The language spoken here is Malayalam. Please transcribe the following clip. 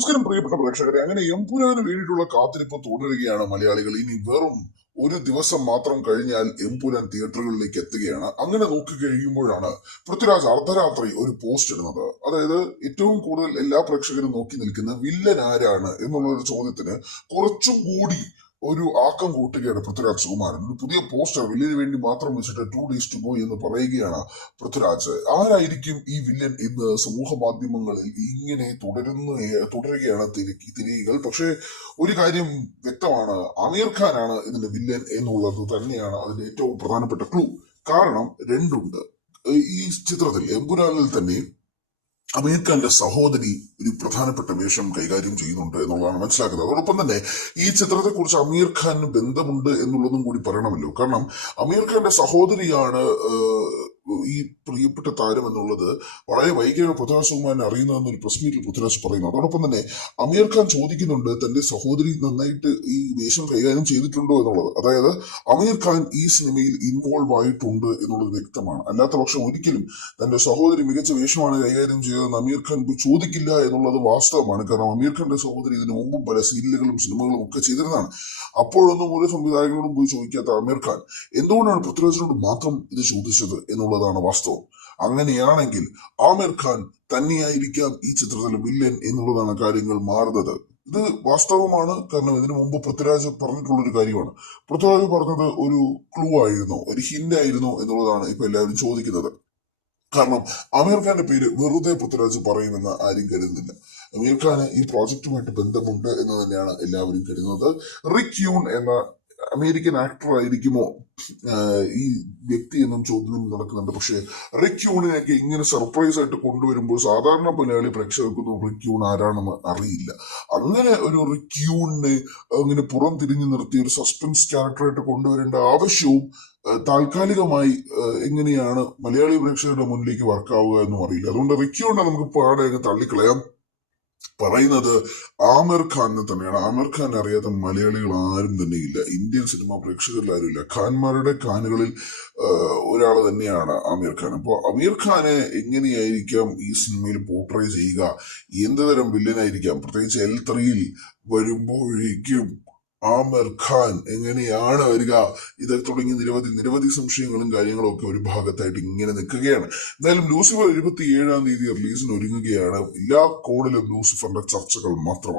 നമസ്കാരം പ്രിയപ്പെട്ട പ്രേക്ഷകരെ. അങ്ങനെ എമ്പുരാന് വേണ്ടിയിട്ടുള്ള കാത്തിരിപ്പ് തുടരുകയാണ് മലയാളികൾ. ഇനി വെറും ഒരു ദിവസം മാത്രം കഴിഞ്ഞാൽ എമ്പുരാൻ തിയേറ്ററുകളിലേക്ക് എത്തുകയാണ്. അങ്ങനെ നോക്കി കഴിയുമ്പോഴാണ് പൃഥ്വിരാജ് അർദ്ധരാത്രി ഒരു പോസ്റ്റ് ഇടുന്നത്. അതായത് ഏറ്റവും കൂടുതൽ എല്ലാ പ്രേക്ഷകരും നോക്കി നിൽക്കുന്ന വില്ലൻ ആരാണ് എന്നുള്ള ഒരു ചോദ്യത്തിന് കുറച്ചും കൂടി ഒരു ആക്കം കൂട്ടുകയാണ് പൃഥ്വിരാജ് സുകുമാരൻ. ഒരു പുതിയ പോസ്റ്റർ വില്ലന് വേണ്ടി മാത്രം വെച്ചിട്ട് 2 days to go എന്ന് പറയുകയാണ് പൃഥ്വിരാജ്. ആരായിരിക്കും ഈ വില്ലൻ എന്ന് സമൂഹ മാധ്യമങ്ങളിൽ ഇങ്ങനെ തുടരുകയാണ് തിരികൾ. പക്ഷേ ഒരു കാര്യം വ്യക്തമാണ്, ആമീർ ഖാനാണ് ഇതിന്റെ വില്ലൻ എന്നുള്ളത് തന്നെയാണ് അതിന്റെ ഏറ്റവും പ്രധാനപ്പെട്ട ക്ലൂ. കാരണം രണ്ടുണ്ട് ഈ ചിത്രത്തിൽ. എമ്പുരാനിൽ തന്നെ ആമീർ ഖാന്റെ സഹോദരി ഒരു പ്രധാനപ്പെട്ട വേഷം കൈകാര്യം ചെയ്യുന്നുണ്ട് എന്നുള്ളതാണ് മനസ്സിലാക്കുന്നത്. അതോടൊപ്പം തന്നെ ഈ ചിത്രത്തെ കുറിച്ച് ആമീർ ഖാന് ബന്ധമുണ്ട് എന്നുള്ളതും കൂടി പറയണമല്ലോ. കാരണം ആമീർ ഖാന്റെ സഹോദരിയാണ് ഈ പ്രിയപ്പെട്ട താരം എന്നുള്ളത് വളരെ വൈകിയാണ് പൃഥ്വിരാജ് സുകുമാരൻ അറിയുന്നതെന്ന് ഒരു പ്രസ് മീറ്റിൽ പൃഥ്വിരാജ് പറയുന്നു. അതോടൊപ്പം തന്നെ ആമീർ ഖാൻ ചോദിക്കുന്നുണ്ട് തന്റെ സഹോദരി നന്നായിട്ട് ഈ വേഷം കൈകാര്യം ചെയ്തിട്ടുണ്ടോ എന്നുള്ളത്. അതായത് ആമീർ ഖാൻ ഈ സിനിമയിൽ ഇൻവോൾവ് ആയിട്ടുണ്ട് എന്നുള്ളത് വ്യക്തമാണ്. അല്ലാത്ത പക്ഷം ഒരിക്കലും തന്റെ സഹോദരി മികച്ച വേഷമാണ് കൈകാര്യം ചെയ്തതെന്ന് ആമീർ ഖാൻ ചോദിക്കില്ല എന്നുള്ളത് വാസ്തവമാണ്. കാരണം ആമീർ ഖാന്റെ സഹോദരി ഇതിനു മുമ്പും പല സീരിയലുകളും സിനിമകളും ഒക്കെ ചെയ്തിരുന്നതാണ്. അപ്പോഴൊന്നും ഒരു സംവിധായകനോടും പോയി ചോദിക്കാത്ത ആമീർ ഖാൻ എന്തുകൊണ്ടാണ് പൃഥ്വിരാജിനോട് മാത്രം ഇത് ചോദിച്ചത് എന്നുള്ളതാണ് വാസ്തവം. അങ്ങനെയാണെങ്കിൽ ആമീർ ഖാൻ തന്നെയായിരിക്കാം ഈ ചിത്രത്തിലെ വില്ലൻ എന്നുള്ളതാണ് കാര്യങ്ങൾ മാറുന്നത്. ഇത് വാസ്തവമാണ്. കാരണം ഇതിനു മുമ്പ് പൃഥ്വിരാജ് പറഞ്ഞിട്ടുള്ള ഒരു കാര്യമാണ്. പൃഥ്വിരാജ് പറഞ്ഞത് ഒരു ക്ലൂ ആയിരുന്നോ, ഒരു ഹിന്റ് ആയിരുന്നോ എന്നുള്ളതാണ് ഇപ്പൊ എല്ലാവരും ചോദിക്കുന്നത്. കാരണം ആമീർ ഖാന്റെ പേര് വെറുതെ പൃഥ്വിരാജ് പറയുമെന്ന് ആരും കരുതുന്നില്ല. ആമീർ ഖാന് ഈ പ്രോജക്റ്റുമായിട്ട് ബന്ധമുണ്ട് എന്ന് തന്നെയാണ് എല്ലാവരും കരുതുന്നത്. റിക് യൂൺ എന്ന അമേരിക്കൻ ആക്ടർ ആയിരിക്കുമോ ഈ വ്യക്തി എന്നും ചോദ്യം നടക്കുന്നുണ്ട്. പക്ഷെ റിക് യൂണിനെയൊക്കെ ഇങ്ങനെ സർപ്രൈസ് ആയിട്ട് കൊണ്ടുവരുമ്പോൾ സാധാരണ മലയാളി പ്രേക്ഷകർക്കൊന്നും റിക് യൂൺ ആരാണെന്ന് അറിയില്ല. അങ്ങനെ ഒരു റിക് യൂണിനെ അങ്ങനെ പുറം തിരിഞ്ഞു നിർത്തി ഒരു സസ്പെൻസ് ക്യാരക്ടറായിട്ട് കൊണ്ടുവരേണ്ട ആവശ്യവും താൽക്കാലികമായി എങ്ങനെയാണ് മലയാളി പ്രേക്ഷകരുടെ മുന്നിലേക്ക് വർക്കാവുക എന്നും അറിയില്ല. അതുകൊണ്ട് റിക് യൂണിനെ നമുക്ക് പാടെ അങ്ങ് തള്ളിക്കളയാം. പറയുന്നത് ആമിർ ഖാനെ തന്നെയാണ്. ആമിർ ഖാൻ അറിയാത്ത മലയാളികൾ ആരും തന്നെ ഇല്ല. ഇന്ത്യൻ സിനിമ പ്രേക്ഷകരിൽ ആരും ഇല്ല. ഖാൻമാരുടെ ഖാനുകളിൽ ഒരാൾ തന്നെയാണ് ആമിർ ഖാൻ. അപ്പോൾ ആമിർ ഖാനെ എങ്ങനെയായിരിക്കാം ഈ സിനിമയിൽ പോർട്രേ ചെയ്യുക, എന്ത് തരം വില്ലനായിരിക്കാം, പ്രത്യേകിച്ച് L3 വരുമ്പോഴേക്കും ആമിർ ഖാൻ എങ്ങനെയാണ് വരിക, ഇതൊക്കെ തുടങ്ങി നിരവധി സംശയങ്ങളും കാര്യങ്ങളും ഒക്കെ ഒരു ഭാഗത്തായിട്ട് ഇങ്ങനെ നിൽക്കുകയാണ്. എന്തായാലും ലൂസിഫർ 27-ാം തീയതി റിലീസിന് ഒരുങ്ങുകയാണ്. എല്ലാ കോണിലും ലൂസിഫറിന്റെ ചർച്ചകൾ മാത്രമാണ്.